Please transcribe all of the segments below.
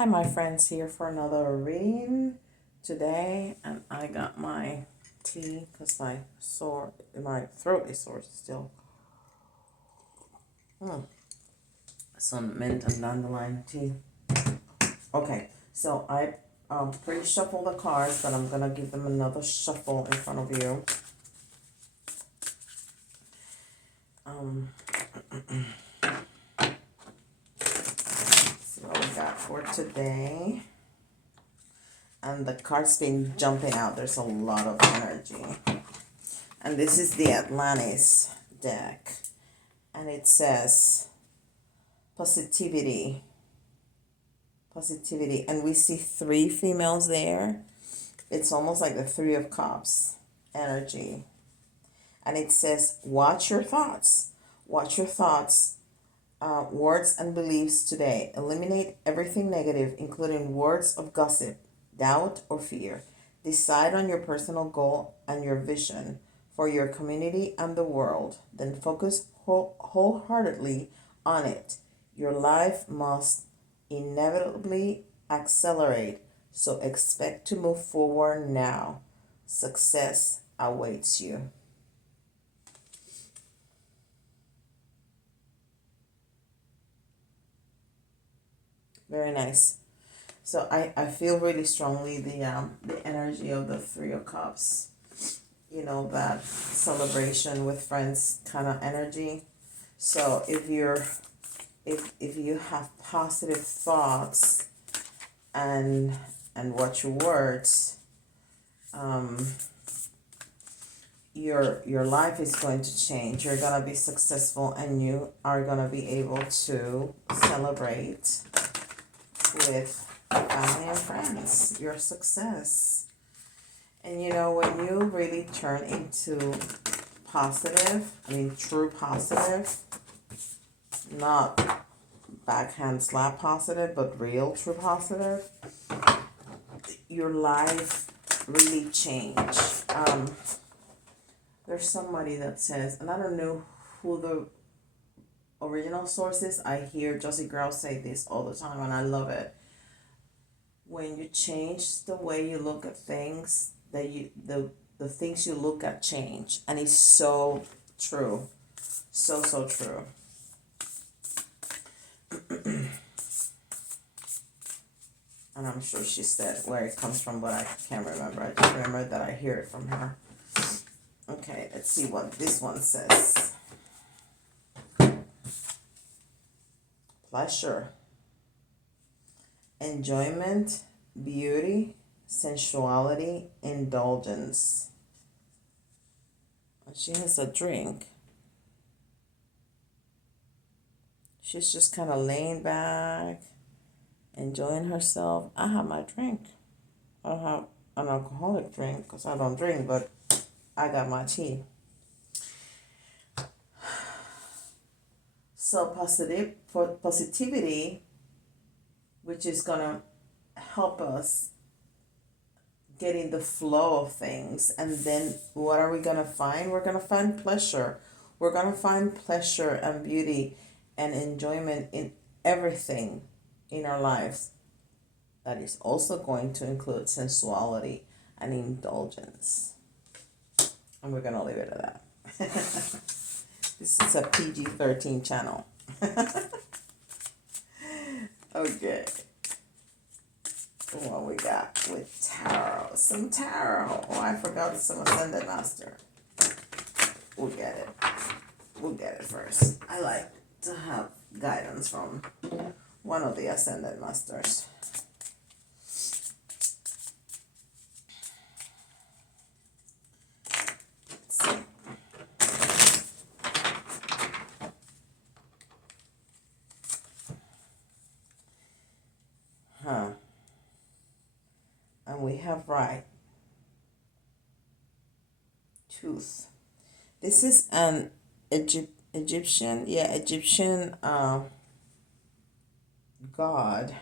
Hi, my friends, here for another reading today, and I got my tea because my throat is sore still. Some mint and dandelion tea. Okay, so I pre-shuffle the cards, but I'm gonna give them another shuffle in front of you. See what we got for today. And the cards been jumping out. There's a lot of energy. And this is the Atlantis deck. And it says positivity. And we see three females there. It's almost like the Three of Cups energy. And it says, watch your thoughts. Watch your thoughts, words and beliefs today. Eliminate everything negative, including words of gossip, doubt, or fear. Decide on your personal goal and your vision for your community and the world. Then focus wholeheartedly on it. Your life must inevitably accelerate, so expect to move forward now. Success awaits you. Very nice. So I feel really strongly the energy of the Three of Cups. You know, that celebration with friends kind of energy. So if you have positive thoughts and watch your words, your life is going to change. You're gonna be successful, and you are gonna be able to celebrate with family and friends your success. And you know, when you really turn into positive, true positive, not backhand slap positive, but real true positive, your life really change. There's somebody that says, and I don't know who the original source is. I hear Josie Grau say this all the time, and I love it. When you change the way you look at things, the things you look at change, and it's so true, so true. And I'm sure she said where it comes from, but I can't remember. I just remember that I hear it from her. Okay, let's see what this one says. Pleasure, enjoyment, beauty, sensuality, indulgence. She has a drink. She's just kind of laying back, enjoying herself. I have my drink. I have an alcoholic drink because I don't drink, but I got my tea. So positivity, which is gonna help us get in the flow of things. And then what are we gonna find? We're gonna find pleasure. We're gonna find pleasure and beauty and enjoyment in everything in our lives. That is also going to include sensuality and indulgence. And we're gonna leave it at that. This is a PG-13 channel. Okay. What we got with tarot? Some tarot. Oh, I forgot some Ascended Master. We'll get it. We'll get it first. I like to have guidance from one of the Ascended Masters. And we have right. Tooth. This is an Egyptian god.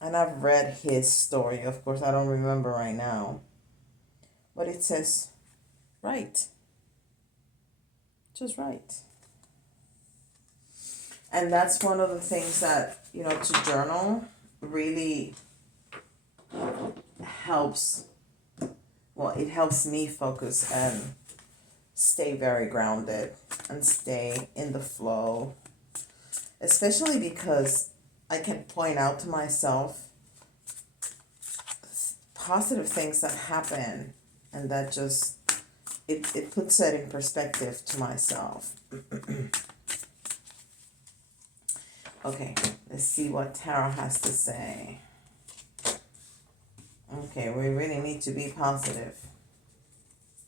And I've read his story. Of course, I don't remember right now. But it says right. Just right. And that's one of the things that, to journal really helps. Well, it helps me focus and stay very grounded and stay in the flow, especially because I can point out to myself positive things that happen, and that just it puts that in perspective to myself. Okay, let's see what tarot has to say. Okay, we really need to be positive.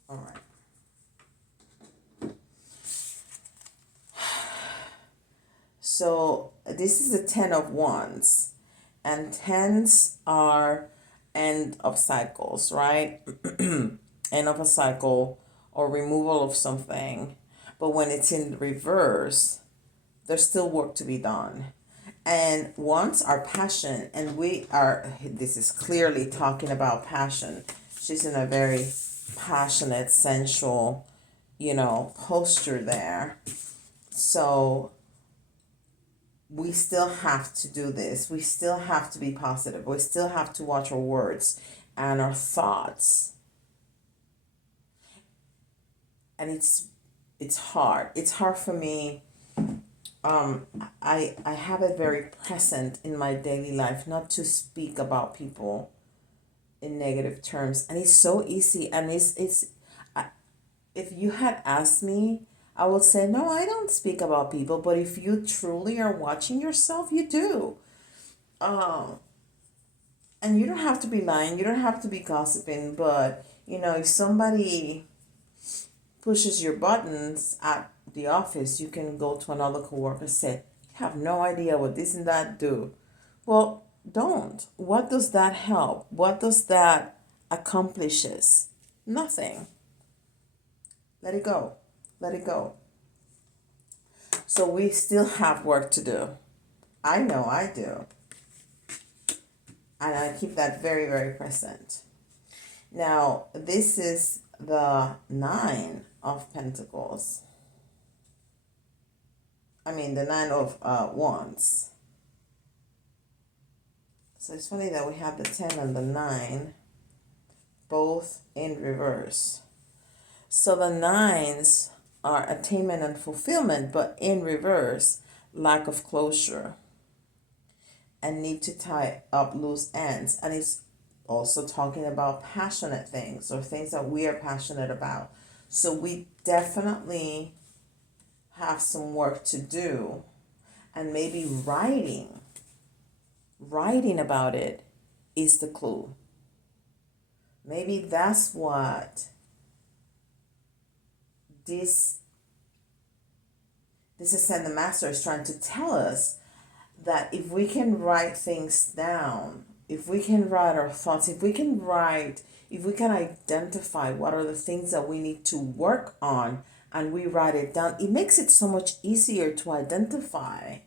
All right. So this is the 10 of Wands, and tens are end of cycles, right? End of a cycle or removal of something. But when it's in reverse, there's still work to be done. And wands are passion, and this is clearly talking about passion. She's in a very passionate, sensual, posture there. So we still have to do this. We still have to be positive. We still have to watch our words and our thoughts. And it's hard. It's hard for me. I have it very present in my daily life not to speak about people in negative terms, and it's so easy. And if you had asked me, I would say no, I don't speak about people. But if you truly are watching yourself, you do. And you don't have to be lying. You don't have to be gossiping. But if somebody pushes your buttons at the office, you can go to another coworker and say, "You have no idea what this and that do." Well, don't. What does that help? What does that accomplishes? Nothing. Let it go. Let it go. So we still have work to do. I know I do. And I keep that very, very present. Now, this is the 9 of Pentacles. I mean, the 9 of Wands. So it's funny that we have the 10 and the 9 both in reverse. So the 9s are attainment and fulfillment, but in reverse, lack of closure and need to tie up loose ends. And it's also talking about passionate things or things that we are passionate about. So we definitely have some work to do, and maybe writing about it is the clue. Maybe that's what this Ascended Master is trying to tell us, that if we can write things down, if we can write our thoughts, if we can identify what are the things that we need to work on, and we write it down, it makes it so much easier to identify.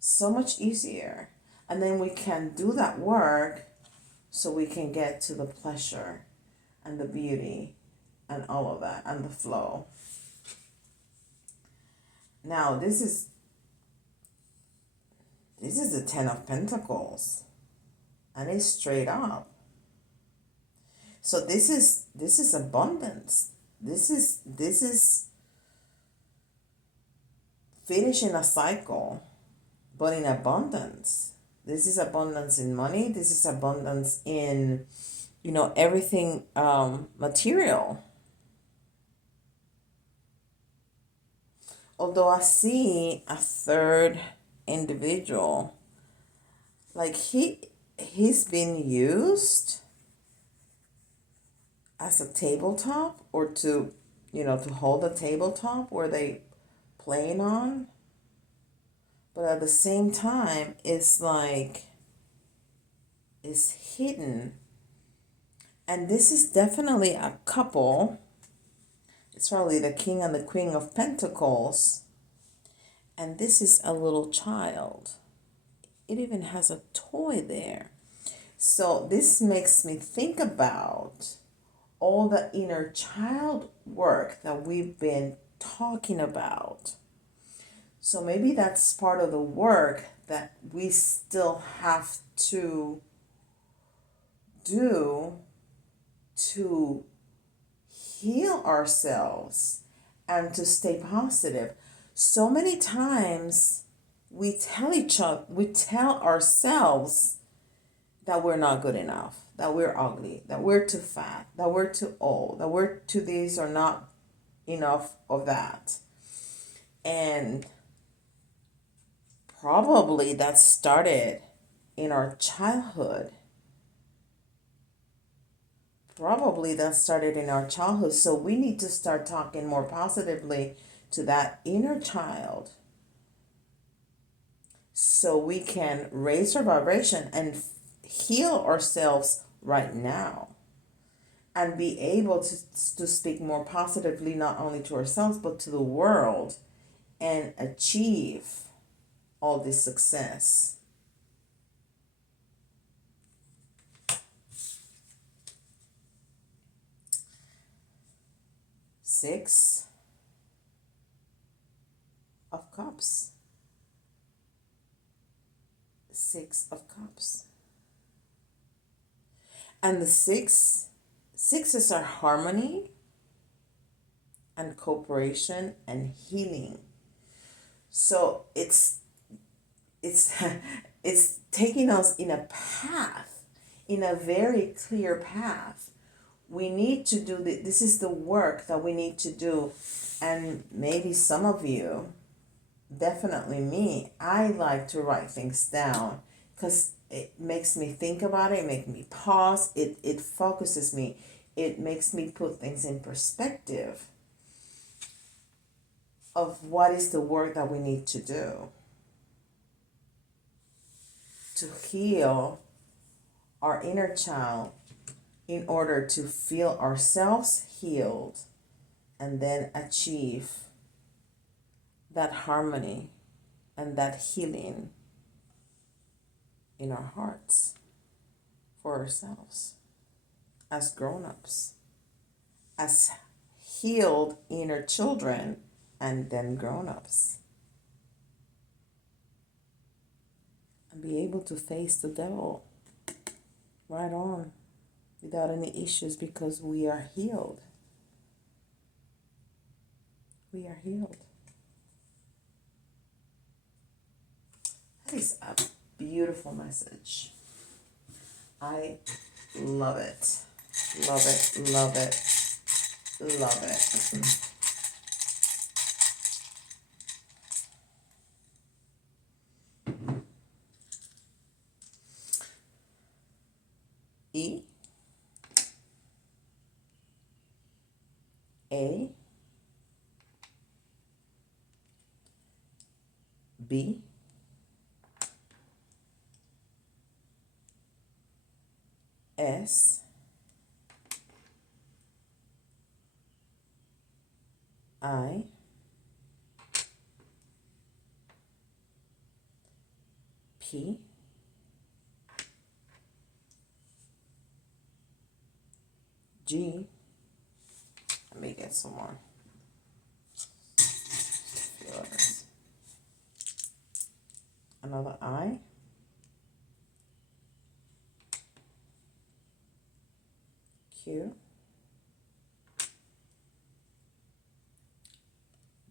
So much easier. And then we can do that work so we can get to the pleasure and the beauty and all of that and the flow. Now, this is the 10 of Pentacles, and it's straight up. So this is abundance. This is finishing a cycle, but in abundance. This is abundance in money. This is abundance in, everything material. Although I see a third individual, like he's been used as a tabletop, or to hold a tabletop where they playing on. But at the same time, it's like it's hidden. And this is definitely a couple. It's probably the King and the Queen of Pentacles. And this is a little child. It even has a toy there. So this makes me think about all the inner child work that we've been talking about. So maybe that's part of the work that we still have to do to heal ourselves and to stay positive. So many times we tell ourselves that we're not good enough, that we're ugly, that we're too fat, that we're too old, that we're too this or not enough of that. And probably that started in our childhood. Probably that started in our childhood. So we need to start talking more positively to that inner child so we can raise our vibration and heal ourselves right now and be able to speak more positively not only to ourselves but to the world and achieve all this success. Six of Cups. Six of Cups. And the sixes are harmony and cooperation and healing. So it's it's taking us in a path, in a very clear path. We need to do this is the work that we need to do. And maybe some of you, definitely me, I like to write things down because it makes me think about it, it makes me pause, it focuses me, it makes me put things in perspective of what is the work that we need to do to heal our inner child in order to feel ourselves healed and then achieve that harmony and that healing in our hearts for ourselves as grown-ups, as healed inner children, and then grown-ups. And be able to face the devil right on without any issues because we are healed. We are healed. That is a beautiful message. I love it. Love it. Love it. Love it. E A B S I P G. Let me get some more. Another I. Q.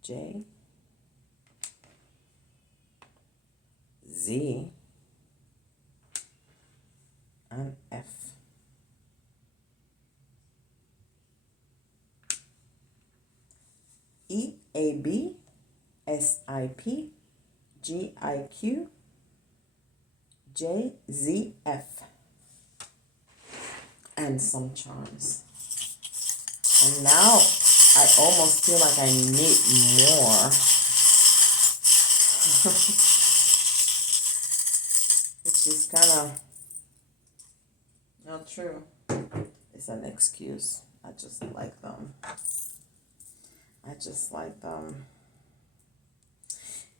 J. Z. And F. E A B S I P G I Q J Z F. And some charms. And now I almost feel like I need more. Which is kind of not true. It's an excuse. I just like them. I just like them.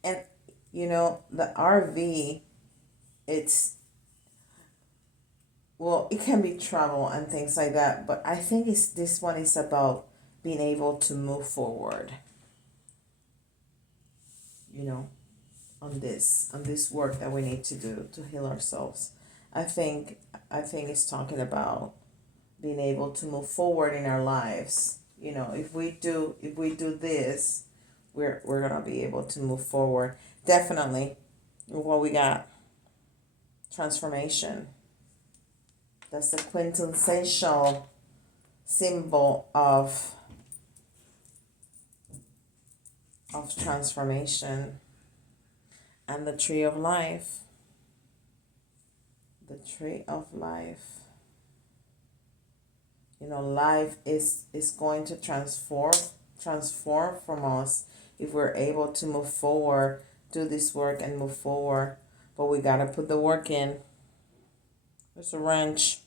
And you know, the RV, it's, well, it can be travel and things like that, but I think this one is about being able to move forward. you know, on this work that we need to do to heal ourselves. I think it's talking about being able to move forward in our lives. You know, if we do this, we're gonna be able to move forward. Definitely. What we got? Transformation. That's the quintessential symbol of transformation. And the tree of life. The tree of life. You know, life is going to transform from us if we're able to move forward, do this work and move forward. But we gotta put the work in. There's a wrench.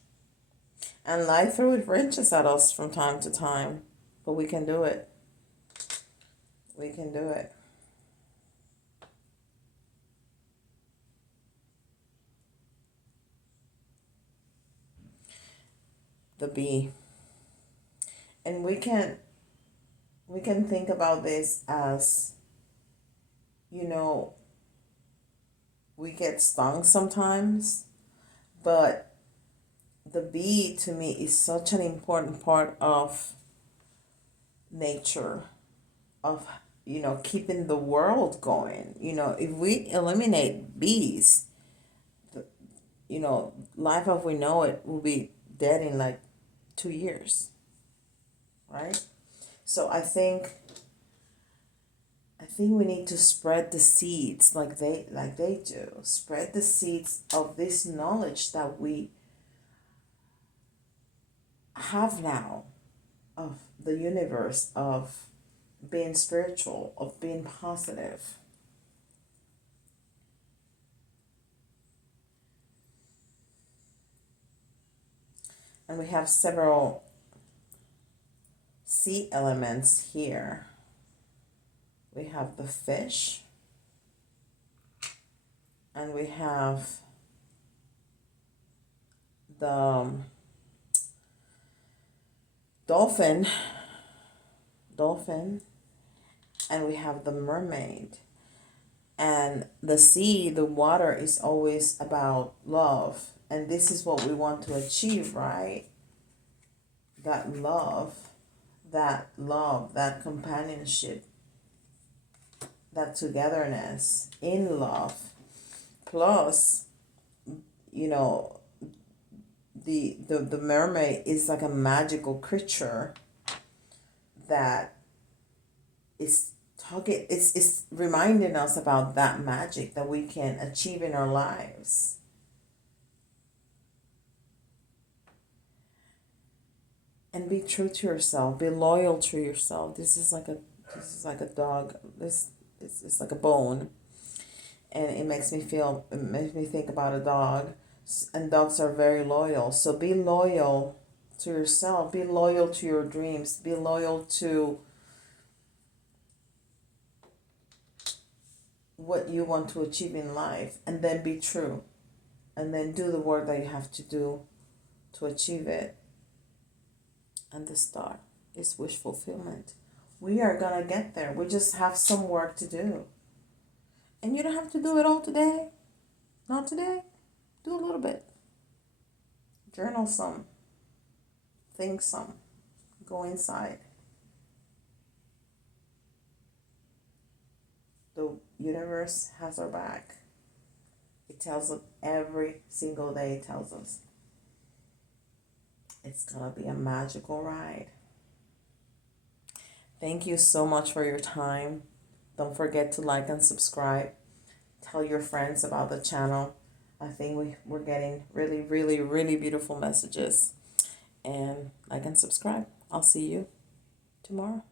And life throws wrenches at us from time to time. But we can do it. We can do it. The bee. And we can think about this as, you know, we get stung sometimes, but the bee to me is such an important part of nature, of, you know, keeping the world going. You know, if we eliminate bees, you know, life as we know it will be dead in like 2 years, right? So I think we need to spread the seeds like they do. Spread the seeds of this knowledge that we have now, of the universe, of being spiritual, of being positive. And we have several sea elements here. We have the fish, and we have the dolphin, and we have the mermaid. And the sea, the water, is always about love. And this is what we want to achieve, right? That love, that companionship, that togetherness in love. Plus, you know, the mermaid is like a magical creature that is talking, it's reminding us about that magic that we can achieve in our lives. And be true to yourself, be loyal to yourself. This is like a dog. It's like a bone, and it makes me think about a dog. And dogs are very loyal, so be loyal to yourself, be loyal to your dreams, be loyal to what you want to achieve in life, and then be true, and then do the work that you have to do to achieve it. And the star is wish fulfillment. We are gonna get there. We just have some work to do. And you don't have to do it all today. Not today. Do a little bit. Journal some. Think some. Go inside. The universe has our back. It tells us every single day, it tells us. It's gonna be a magical ride. Thank you so much for your time. Don't forget to like and subscribe. Tell your friends about the channel. I think we're getting really, really, really beautiful messages. And like and subscribe. I'll see you tomorrow.